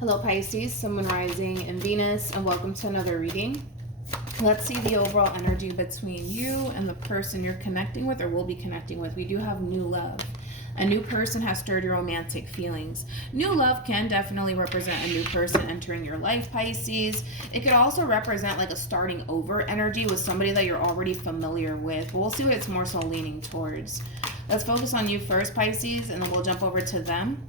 Hello Pisces, Sun, Moon, Rising, and Venus, and welcome to another reading. Let's see the overall energy between you and the person you're connecting with or will be connecting with. We do have new love. A new person has stirred your romantic feelings. New love can definitely represent a new person entering your life, Pisces. It could also represent like a starting over energy with somebody that you're already familiar with. But we'll see what it's more so leaning towards. Let's focus on you first, Pisces, and then we'll jump over to them.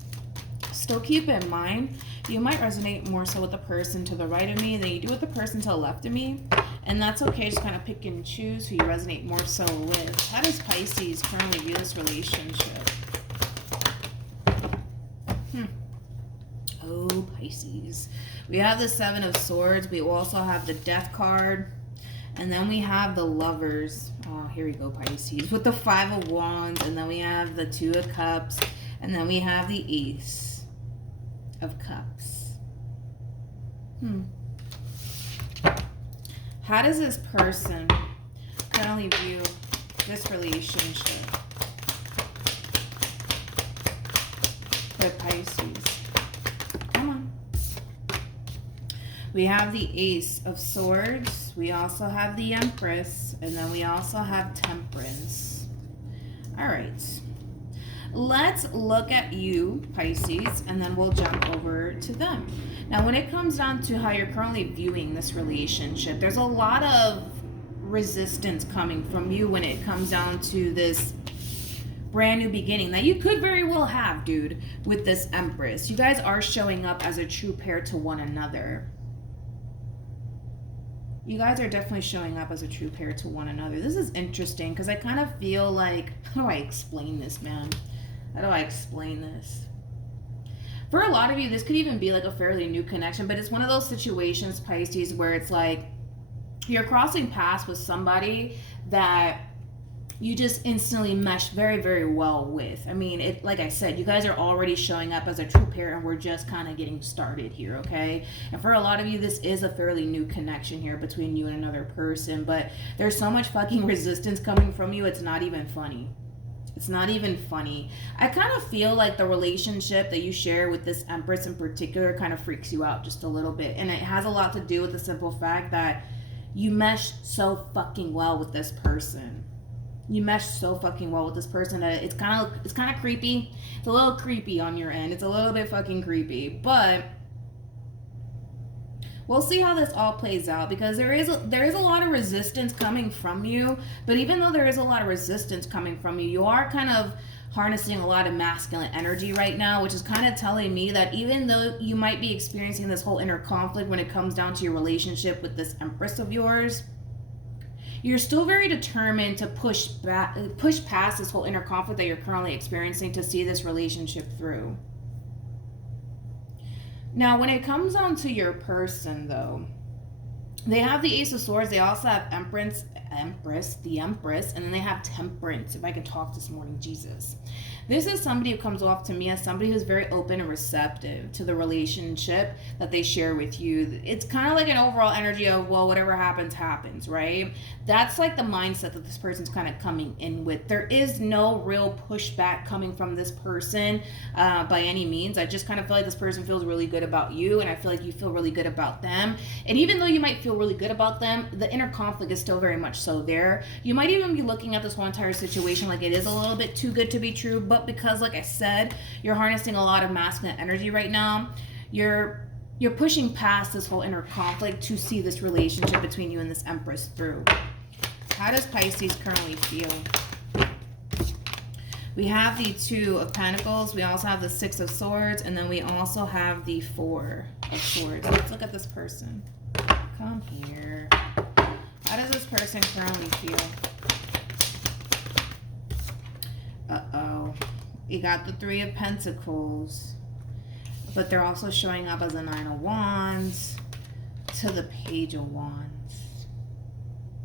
Still keep in mind, you might resonate more so with the person to the right of me than you do with the person to the left of me. And that's okay, just kind of pick and choose who you resonate more so with. How does Pisces currently view this relationship? Oh, Pisces. We have the Seven of Swords. We also have the Death card. And then we have the Lovers. Oh, here we go, Pisces. With the Five of Wands. And then we have the Two of Cups. And then we have the Ace of Cups. How does this person currently view this relationship with Pisces? Come on. We have the Ace of Swords. We also have the Empress. And then we also have Temperance. All right. Let's look at you, Pisces, and then we'll jump over to them. Now, when it comes down to how you're currently viewing this relationship, there's a lot of resistance coming from you when it comes down to this brand new beginning that you could very well have, dude, with this Empress. You guys are showing up as a true pair to one another. You guys are definitely showing up as a true pair to one another. This is interesting because I kind of feel like, how do I explain this, man? How do I explain this? For a lot of you, this could even be like a fairly new connection, but it's one of those situations, Pisces, where it's like you're crossing paths with somebody that you just instantly mesh very, very well with. I mean, like I said, you guys are already showing up as a true pair and we're just kind of getting started here, okay? And for a lot of you, this is a fairly new connection here between you and another person, but there's so much fucking resistance coming from you, it's not even funny. It's not even funny. I kind of feel like the relationship that you share with this Empress in particular kind of freaks you out just a little bit. And it has a lot to do with the simple fact that you mesh so fucking well with this person. You mesh so fucking well with this person that it's kind of creepy. It's a little creepy on your end. It's a little bit fucking creepy. But we'll see how this all plays out because there is a lot of resistance coming from you. But even though there is a lot of resistance coming from you, you are kind of harnessing a lot of masculine energy right now, which is kind of telling me that even though you might be experiencing this whole inner conflict when it comes down to your relationship with this Empress of yours, you're still very determined to push past this whole inner conflict that you're currently experiencing to see this relationship through. Now, when it comes down to your person, though, they have the Ace of Swords. They also have the Empress, and then they have Temperance. If I can talk this morning, Jesus. This is somebody who comes off to me as somebody who's very open and receptive to the relationship that they share with you. It's kind of like an overall energy of, well, whatever happens, happens, right? That's like the mindset that this person's kind of coming in with. There is no real pushback coming from this person by any means. I just kind of feel like this person feels really good about you, and I feel like you feel really good about them. And even though you might feel really good about them, the inner conflict is still very much so there. You might even be looking at this whole entire situation like it is a little bit too good to be true, but because, like I said, you're harnessing a lot of masculine energy right now, you're pushing past this whole inner conflict to see this relationship between you and this Empress through. How does Pisces currently feel? We have the Two of Pentacles. We also have the Six of Swords, and then we also have the Four of Swords. Let's look at this person. Come here. How does this person currently feel? Uh-oh. You got the Three of Pentacles, but they're also showing up as a Nine of Wands to the Page of Wands.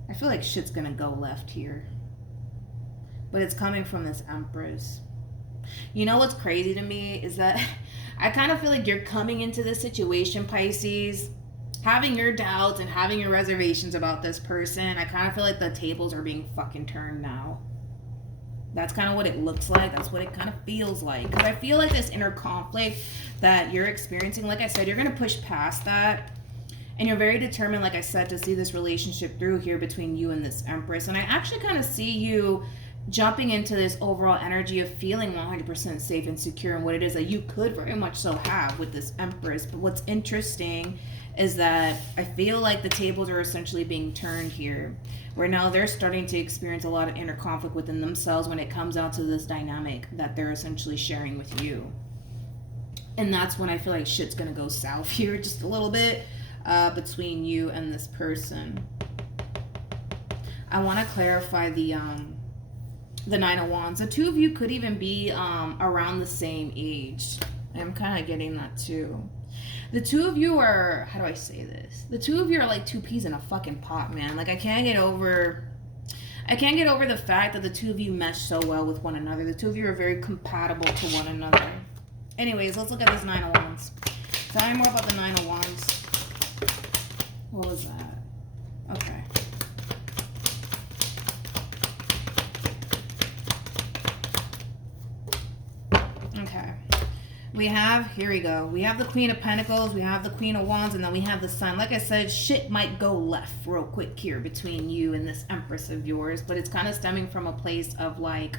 I feel like shit's gonna go left here, but it's coming from this Empress. You know what's crazy to me is that I kind of feel like you're coming into this situation, Pisces, having your doubts and having your reservations about this person. I kind of feel like the tables are being fucking turned now. That's kind of what it looks like. That's what it kind of feels like. Because I feel like this inner conflict that you're experiencing, like I said, you're going to push past that. And you're very determined, like I said, to see this relationship through here between you and this Empress. And I actually kind of see you jumping into this overall energy of feeling 100% safe and secure in what it is that you could very much so have with this Empress. But what's interesting is that I feel like the tables are essentially being turned here, where now they're starting to experience a lot of inner conflict within themselves when it comes down to this dynamic that they're essentially sharing with you. And that's when I feel like shit's gonna go south here just a little bit between you and this person. I want to clarify the Nine of Wands. The two of you could even be around the same age. I'm kind of getting that too. The two of you are, how do I say this? The two of you are like two peas in a fucking pot, man. Like I can't get over the fact that the two of you mesh so well with one another. The two of you are very compatible to one another. Anyways, let's look at this Nine of Wands. Tell me more about the Nine of Wands. What was that? Okay. Okay. We have, here we go. We have the Queen of Pentacles, we have the Queen of Wands, and then we have the Sun. Like I said, shit might go left real quick here between you and this Empress of yours, but it's kind of stemming from a place of like,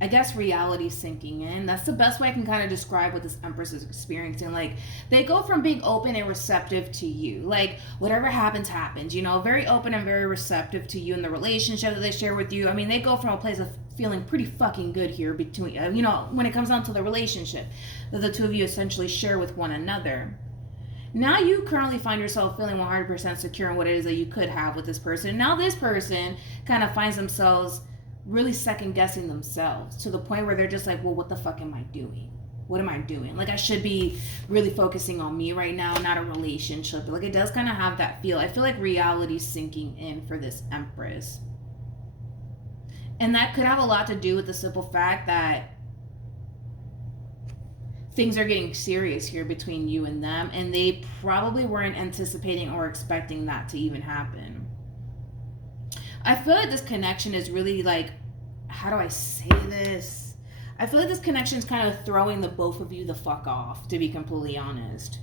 I guess reality sinking in. That's the best way I can kind of describe what this Empress is experiencing. Like, they go from being open and receptive to you. Like, whatever happens, happens. You know, very open and very receptive to you in the relationship that they share with you. I mean, they go from a place of feeling pretty fucking good here between, you know, when it comes down to the relationship that the two of you essentially share with one another. Now you currently find yourself feeling 100% secure in what it is that you could have with this person. Now this person kind of finds themselves really second guessing themselves to the point where they're just like, well, what the fuck am I doing? What am I doing? Like, I should be really focusing on me right now, not a relationship. Like, it does kind of have that feel. I feel like reality's sinking in for this Empress. And that could have a lot to do with the simple fact that things are getting serious here between you and them, and they probably weren't anticipating or expecting that to even happen. I feel like this connection is really like, how do I say this? I feel like this connection is kind of throwing the both of you the fuck off, to be completely honest.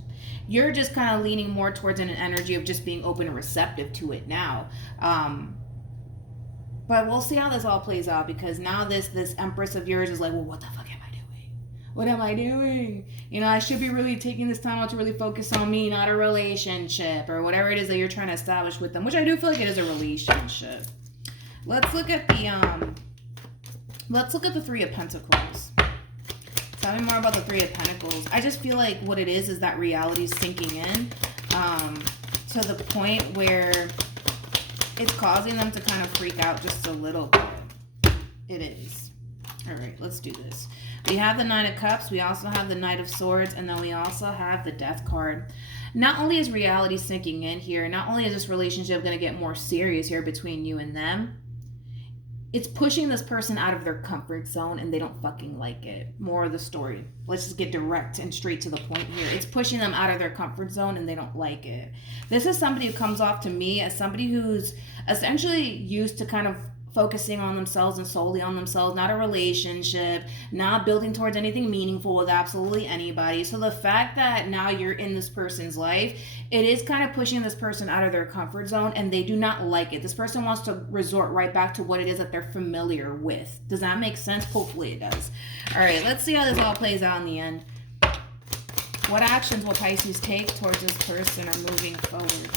You're just kind of leaning more towards an energy of just being open and receptive to it now. But we'll see how this all plays out, because now this Empress of yours is like, well, what the fuck am I doing? What am I doing? You know, I should be really taking this time out to really focus on me, not a relationship, or whatever it is that you're trying to establish with them, which I do feel like it is a relationship. Let's look at the Three of Pentacles. Tell me more about the Three of Pentacles. I just feel like what it is that reality is sinking in to the point where it's causing them to kind of freak out just a little bit. It is. All right, let's do this. We have the Nine of Cups. We also have the Knight of Swords. And then we also have the Death card. Not only is reality sinking in here, not only is this relationship going to get more serious here between you and them, it's pushing this person out of their comfort zone, and they don't fucking like it. More of the story. Let's just get direct and straight to the point here. It's pushing them out of their comfort zone, and they don't like it. This is somebody who comes off to me as somebody who's essentially used to kind of focusing on themselves and solely on themselves, not a relationship, not building towards anything meaningful with absolutely anybody. So the fact that now you're in this person's life, it is kind of pushing this person out of their comfort zone, and they do not like it. This person wants to resort right back to what it is that they're familiar with. Does that make sense? Hopefully it does. All right, let's see how this all plays out in the end. What actions will Pisces take towards this person or moving forward?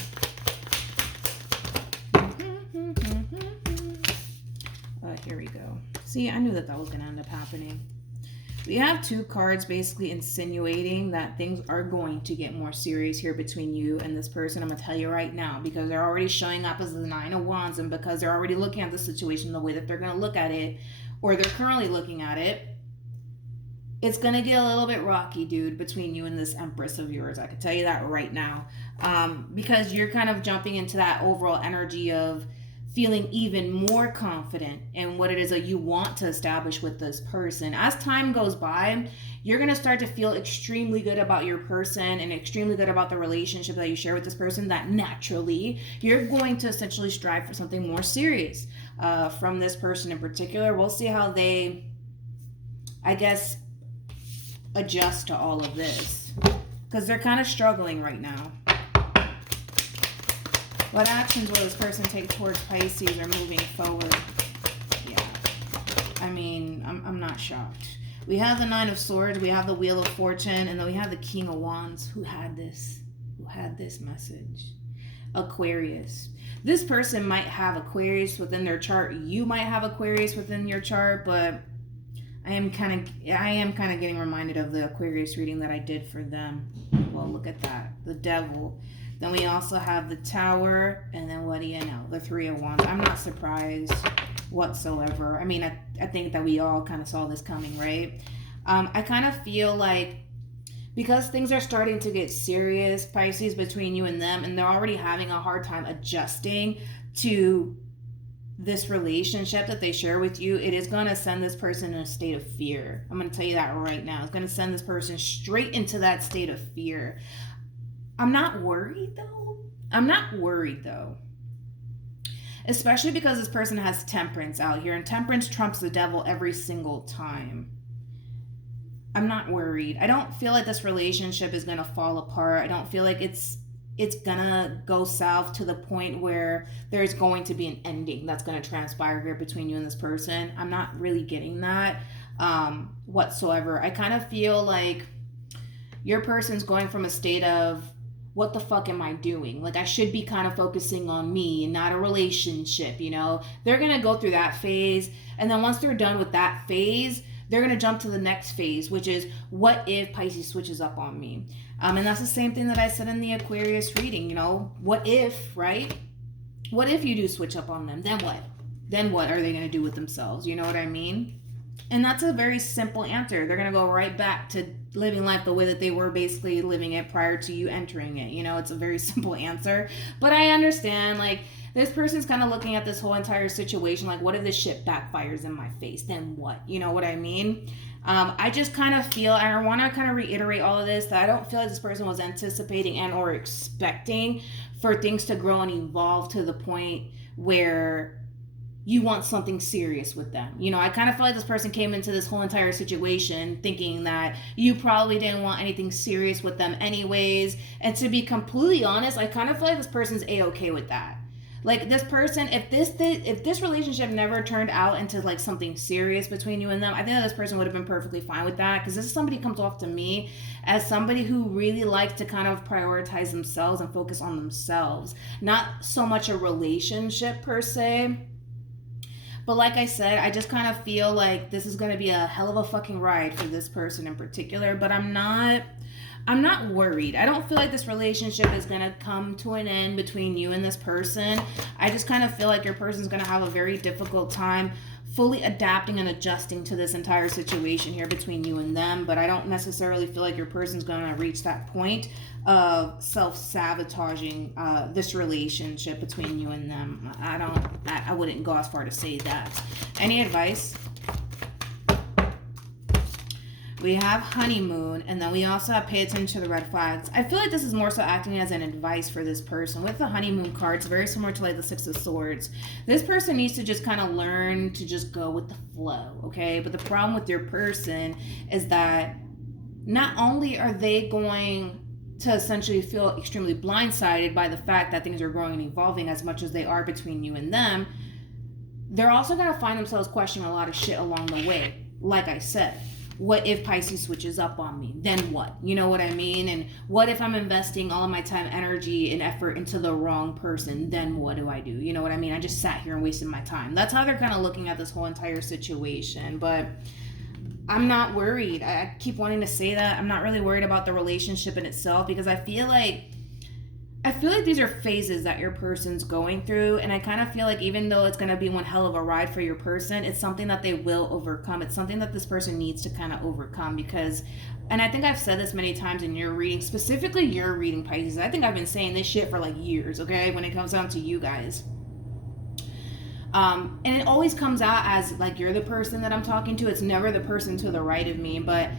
Here we go. See, I knew that was going to end up happening. We have two cards basically insinuating that things are going to get more serious here between you and this person. I'm going to tell you right now, because they're already showing up as the Nine of Wands, and because they're already looking at the situation the way that they're going to look at it, or they're currently looking at it, it's going to get a little bit rocky, dude, between you and this Empress of yours. I can tell you that right now. Because you're kind of jumping into that overall energy of feeling even more confident in what it is that you want to establish with this person. As time goes by, you're going to start to feel extremely good about your person and extremely good about the relationship that you share with this person, that naturally you're going to essentially strive for something more serious. from this person in particular. We'll see how they, I guess, adjust to all of this, because they're kind of struggling right now. What actions will this person take towards Pisces or moving forward? Yeah. I mean, I'm not shocked. We have the Nine of Swords, we have the Wheel of Fortune, and then we have the King of Wands. Who had this? Who had this message? Aquarius. This person might have Aquarius within their chart. You might have Aquarius within your chart, but I am kind of getting reminded of the Aquarius reading that I did for them. Well, look at that. The Devil. Then we also have the Tower, and then what do you know? The Three of Wands. I'm not surprised whatsoever. I mean, I think that we all kind of saw this coming, right? I kind of feel like, because things are starting to get serious, Pisces, between you and them, and they're already having a hard time adjusting to this relationship that they share with you, it is going to send this person in a state of fear. I'm going to tell you that right now. It's going to send this person straight into that state of fear. I'm not worried though. Especially because this person has Temperance out here, and Temperance trumps the Devil every single time. I'm not worried. I don't feel like this relationship is going to fall apart. I don't feel like it's gonna go south to the point where there's going to be an ending that's going to transpire here between you and this person. I'm not really getting that whatsoever. I kind of feel like your person's going from a state of, what the fuck am I doing? Like, I should be kind of focusing on me and not a relationship, you know? They're going to go through that phase, and then once they're done with that phase, they're going to jump to the next phase, which is, what if Pisces switches up on me? And that's the same thing that I said in the Aquarius reading, you know? What if, right? What if you do switch up on them? Then what? Then what are they going to do with themselves? You know what I mean? And that's a very simple answer. They're going to go right back to living life the way that they were basically living it prior to you entering it. You know, it's a very simple answer. But I understand, like, this person's kind of looking at this whole entire situation like, what if this shit backfires in my face? Then what? You know what I mean? I just kind of feel, and I want to kind of reiterate all of this, that I don't feel like this person was anticipating and or expecting for things to grow and evolve to the point where you want something serious with them. You know, I kind of feel like this person came into this whole entire situation thinking that you probably didn't want anything serious with them anyways. And to be completely honest, I kind of feel like this person's A-okay with that. Like, this person, if this relationship never turned out into like something serious between you and them, I think that this person would have been perfectly fine with that, because this is somebody who comes off to me as somebody who really likes to kind of prioritize themselves and focus on themselves. Not so much a relationship per se. But like I said, I just kind of feel like this is going to be a hell of a fucking ride for this person in particular, but I'm not worried. I don't feel like this relationship is going to come to an end between you and this person. I just kind of feel like your person's going to have a very difficult time fully adapting and adjusting to this entire situation here between you and them, but I don't necessarily feel like your person's going to reach that point of self-sabotaging this relationship between you and them. I wouldn't go as far to say that. Any advice? We have honeymoon, and then we also have pay attention to the red flags. I feel like this is more so acting as an advice for this person. With the honeymoon card, it's very similar to like the Six of Swords. This person needs to just kind of learn to just go with the flow, okay? But the problem with your person is that not only are they going to essentially feel extremely blindsided by the fact that things are growing and evolving as much as they are between you and them, they're also going to find themselves questioning a lot of shit along the way. Like I said, what if Pisces switches up on me? Then what? You know what I mean? And what if I'm investing all of my time, energy, and effort into the wrong person? Then what do I do? You know what I mean? I just sat here and wasted my time. That's how they're kind of looking at this whole entire situation. But I'm not worried. I keep wanting to say that. I'm not really worried about the relationship in itself, because I feel like these are phases that your person's going through, and I kind of feel like even though it's going to be one hell of a ride for your person, it's something that they will overcome. It's something that this person needs to kind of overcome, because, and I think I've said this many times in your reading, specifically your reading, Pisces. I think I've been saying this shit for like years, okay, when it comes down to you guys. And it always comes out as like you're the person that I'm talking to. It's never the person to the right of me, but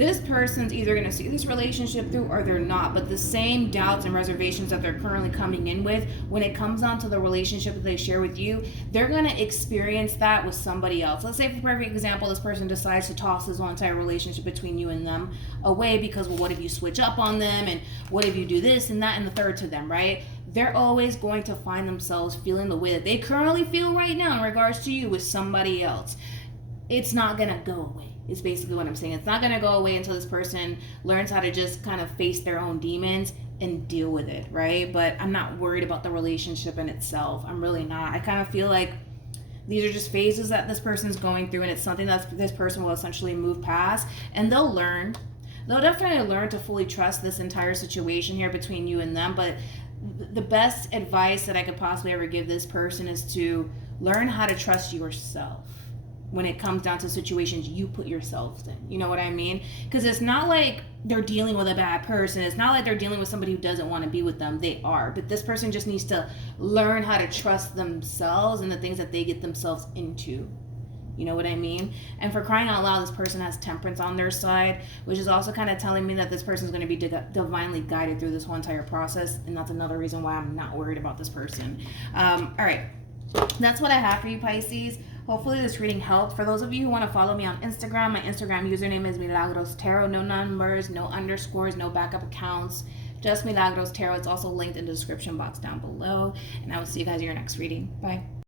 this person's either going to see this relationship through or they're not, but the same doubts and reservations that they're currently coming in with, when it comes down to the relationship that they share with you, they're going to experience that with somebody else. Let's say, for perfect example, this person decides to toss this whole entire relationship between you and them away because, well, what if you switch up on them, and what if you do this and that and the third to them, right? They're always going to find themselves feeling the way that they currently feel right now in regards to you with somebody else. It's not going to go away. Is basically what I'm saying. It's not going to go away until this person learns how to just kind of face their own demons and deal with it, right? But I'm not worried about the relationship in itself. I'm really not. I kind of feel like these are just phases that this person's going through, and it's something that this person will essentially move past, and they'll learn. They'll definitely learn to fully trust this entire situation here between you and them. But the best advice that I could possibly ever give this person is to learn how to trust yourself when it comes down to situations you put yourselves in. You know what I mean? Because it's not like they're dealing with a bad person. It's not like they're dealing with somebody who doesn't want to be with them. They are. But this person just needs to learn how to trust themselves and the things that they get themselves into. You know what I mean? And for crying out loud, this person has temperance on their side, which is also kind of telling me that this person is going to be divinely guided through this whole entire process. And that's another reason why I'm not worried about this person. All right. That's what I have for you, Pisces. Hopefully this reading helped. For those of you who want to follow me on Instagram, my Instagram username is MilagrosTarot. No numbers, no underscores, no backup accounts. Just MilagrosTarot. It's also linked in the description box down below. And I will see you guys in your next reading. Bye.